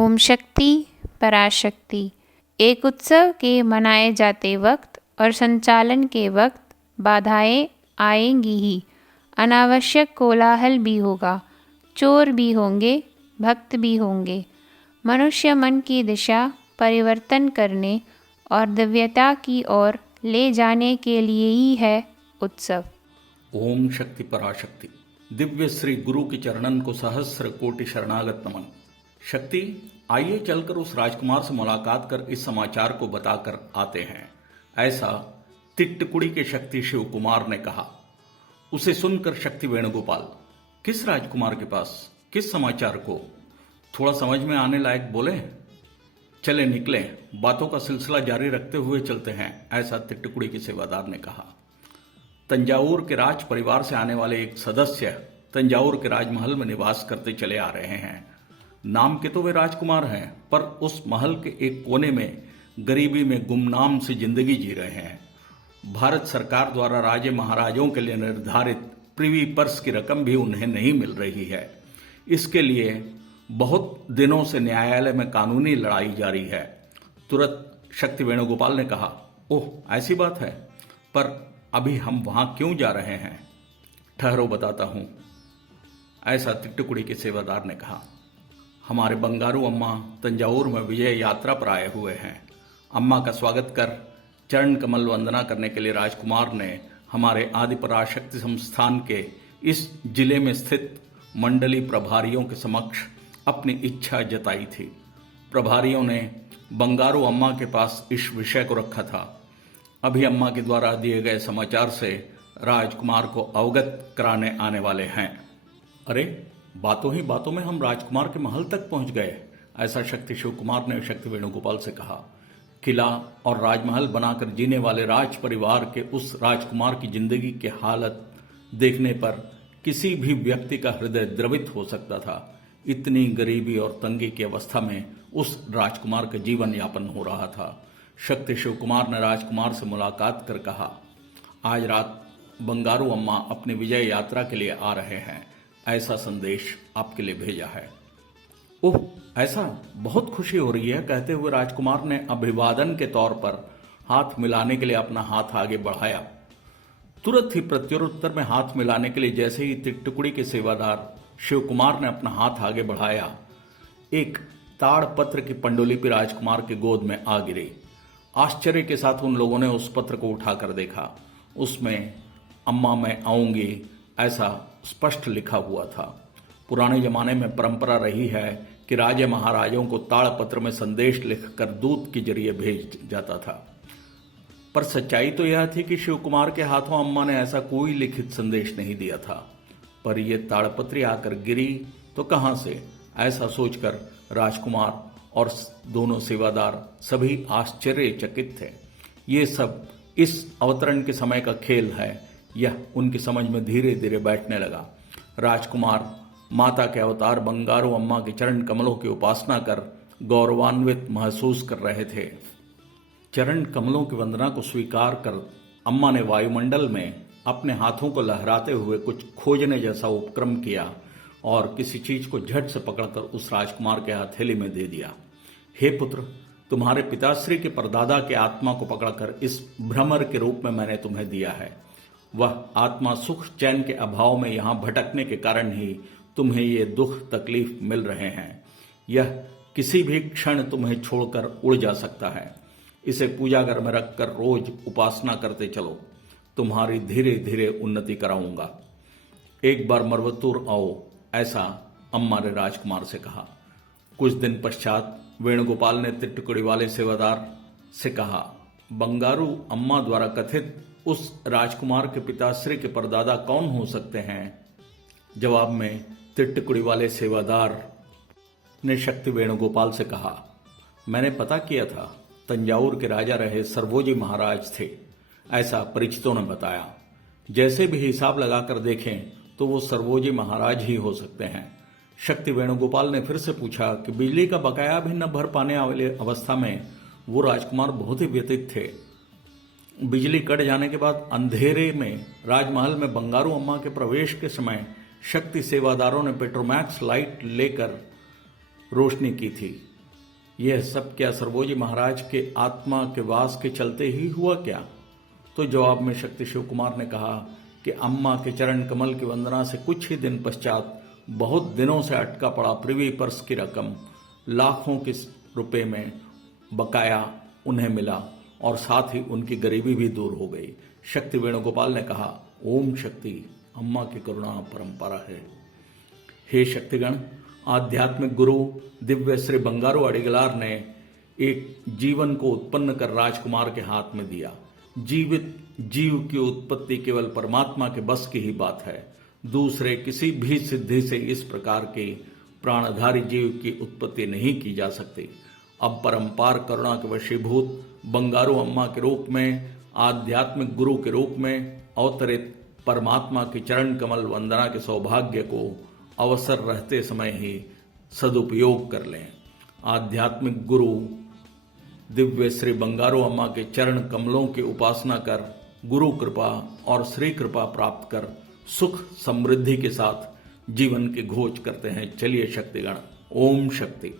ओम शक्ति पराशक्ति। एक उत्सव के मनाए जाते वक्त और संचालन के वक्त बाधाएं आएंगी ही। अनावश्यक कोलाहल भी होगा, चोर भी होंगे, भक्त भी होंगे। मनुष्य मन की दिशा परिवर्तन करने और दिव्यता की ओर ले जाने के लिए ही है उत्सव। ओम शक्ति पराशक्ति। दिव्य श्री गुरु के चरणन को सहस्र कोटि शरणागत नमन। शक्ति, आइए चलकर उस राजकुमार से मुलाकात कर इस समाचार को बताकर आते हैं, ऐसा तिट्टकुड़ी के शक्ति शिव कुमार ने कहा। उसे सुनकर शक्ति वेणुगोपाल, किस राजकुमार के पास, किस समाचार को, थोड़ा समझ में आने लायक बोले। चले निकले, बातों का सिलसिला जारी रखते हुए चलते हैं, ऐसा तिट्टकुड़ी के सेवादार ने कहा। तंजावुर के राज परिवार से आने वाले एक सदस्य तंजावुर के राजमहल में निवास करते चले आ रहे हैं। नाम के तो वे राजकुमार हैं, पर उस महल के एक कोने में गरीबी में गुमनाम सी जिंदगी जी रहे हैं। भारत सरकार द्वारा राजे महाराजों के लिए निर्धारित प्रिवी पर्स की रकम भी उन्हें नहीं मिल रही है। इसके लिए बहुत दिनों से न्यायालय में कानूनी लड़ाई जारी है। तुरंत शक्ति वेणुगोपाल ने कहा, ओह ऐसी बात है, पर अभी हम वहां क्यों जा रहे हैं? ठहरो बताता हूं, ऐसा तिट्टकुड़ी के सेवादार ने कहा। हमारे बंगारू अम्मा तंजावुर में विजय यात्रा पर आए हुए हैं। अम्मा का स्वागत कर चरण कमल वंदना करने के लिए राजकुमार ने हमारे आदि पराशक्ति संस्थान के इस जिले में स्थित मंडली प्रभारियों के समक्ष अपनी इच्छा जताई थी। प्रभारियों ने बंगारू अम्मा के पास इस विषय को रखा था। अभी अम्मा के द्वारा दिए गए समाचार से राजकुमार को अवगत कराने आने वाले हैं। अरे बातों ही बातों में हम राजकुमार के महल तक पहुंच गए, ऐसा शक्ति शिव कुमार ने शक्ति वेणुगोपाल से कहा। किला और राजमहल बनाकर जीने वाले राज परिवार के उस राजकुमार की जिंदगी की हालत देखने पर किसी भी व्यक्ति का हृदय द्रवित हो सकता था। इतनी गरीबी और तंगी की अवस्था में उस राजकुमार का जीवन यापन हो रहा था। शक्ति शिव कुमार ने राजकुमार से मुलाकात कर कहा, आज रात बंगारू अम्मा अपनी विजय यात्रा के लिए आ रहे हैं, ऐसा संदेश आपके लिए भेजा है। ओह ऐसा, बहुत खुशी हो रही है, कहते हुए राजकुमार ने अभिवादन के तौर पर हाथ मिलाने के लिए अपना हाथ आगे बढ़ाया। तुरंत ही प्रत्युत्तर में हाथ मिलाने के लिए जैसे ही तिट्टकुड़ी के सेवादार शिव कुमार ने अपना हाथ आगे बढ़ाया, एक ताड़ पत्र की पंडुलिपि राजकुमार के गोद में आ गिरी। आश्चर्य के साथ उन लोगों ने उस पत्र को उठाकर देखा। उसमें अम्मा मैं आऊंगी ऐसा स्पष्ट लिखा हुआ था। पुराने जमाने में परंपरा रही है कि राजे महाराजों को ताड़पत्र में संदेश लिखकर दूत के जरिए भेज जाता था, पर सच्चाई तो यह थी कि शिव कुमार के हाथों अम्मा ने ऐसा कोई लिखित संदेश नहीं दिया था। पर यह ताड़पत्री आकर गिरी तो कहां से, ऐसा सोचकर राजकुमार और दोनों सेवादार सभी आश्चर्यचकित थे। ये सब इस अवतरण के समय का खेल है, यह उनकी समझ में धीरे धीरे बैठने लगा। राजकुमार माता के अवतार बंगारू अम्मा के चरण कमलों की उपासना कर गौरवान्वित महसूस कर रहे थे। चरण कमलों की वंदना को स्वीकार कर अम्मा ने वायुमंडल में अपने हाथों को लहराते हुए कुछ खोजने जैसा उपक्रम किया और किसी चीज को झट से पकड़कर उस राजकुमार के हथेली में दे दिया। हे पुत्र, तुम्हारे पिताश्री के परदादा के आत्मा को पकड़कर इस भ्रमर के रूप में मैंने तुम्हें दिया है। वह आत्मा सुख चैन के अभाव में यहां भटकने के कारण ही तुम्हें ये दुख तकलीफ मिल रहे हैं। यह किसी भी क्षण तुम्हें छोड़कर उड़ जा सकता है। इसे पूजा घर में रखकर रोज उपासना करते चलो, तुम्हारी धीरे धीरे उन्नति कराऊंगा। एक बार मरवतुर आओ, ऐसा अम्मा ने राजकुमार से कहा। कुछ दिन पश्चात वेणुगोपाल ने तिट्टकुड़ी वाले सेवादार से कहा, बंगारू अम्मा द्वारा कथित उस राजकुमार के पिताश्री के परदादा कौन हो सकते हैं? जवाब में तिट्टकुड़ी वाले सेवादार ने शक्ति वेणुगोपाल से कहा, मैंने पता किया था, तंजावुर के राजा रहे सर्वोजी महाराज थे, ऐसा परिचितों ने बताया। जैसे भी हिसाब लगाकर देखें तो वो सर्वोजी महाराज ही हो सकते हैं। शक्ति वेणुगोपाल ने फिर से पूछा कि बिजली का बकाया भी न भर पाने वाले अवस्था में वो राजकुमार बहुत ही व्यतीत थे। बिजली कट जाने के बाद अंधेरे में राजमहल में बंगारू अम्मा के प्रवेश के समय शक्ति सेवादारों ने पेट्रोमैक्स लाइट लेकर रोशनी की थी। यह सब क्या सर्वोजी महाराज के आत्मा के वास के चलते ही हुआ क्या? तो जवाब में शक्ति शिव कुमार ने कहा कि अम्मा के चरण कमल की वंदना से कुछ ही दिन पश्चात बहुत दिनों से अटका पड़ा प्रिवी पर्स की रकम लाखों के रुपए में बकाया उन्हें मिला और साथ ही उनकी गरीबी भी दूर हो गई। शक्ति वेणुगोपाल ने कहा, ओम शक्ति, अम्मा की करुणा परंपरा है। हे शक्तिगण, आध्यात्मिक गुरु दिव्य श्री बंगारू अडिगलार ने एक जीवन को उत्पन्न कर राजकुमार के हाथ में दिया। जीवित जीव की उत्पत्ति केवल परमात्मा के बस की ही बात है। दूसरे किसी भी सिद्धि से इस प्रकार के प्राणधारी जीव की उत्पत्ति नहीं की जा सकती। अब परंपार करुणा के वशीभूत बंगारू अम्मा के रूप में, आध्यात्मिक गुरु के रूप में अवतरित परमात्मा की चरण कमल वंदना के सौभाग्य को अवसर रहते समय ही सदुपयोग कर लें। आध्यात्मिक गुरु दिव्य श्री बंगारू अम्मा के चरण कमलों की उपासना कर गुरु कृपा और श्री कृपा प्राप्त कर सुख समृद्धि के साथ जीवन की घोष करते हैं। चलिए शक्तिगण, ओम शक्ति।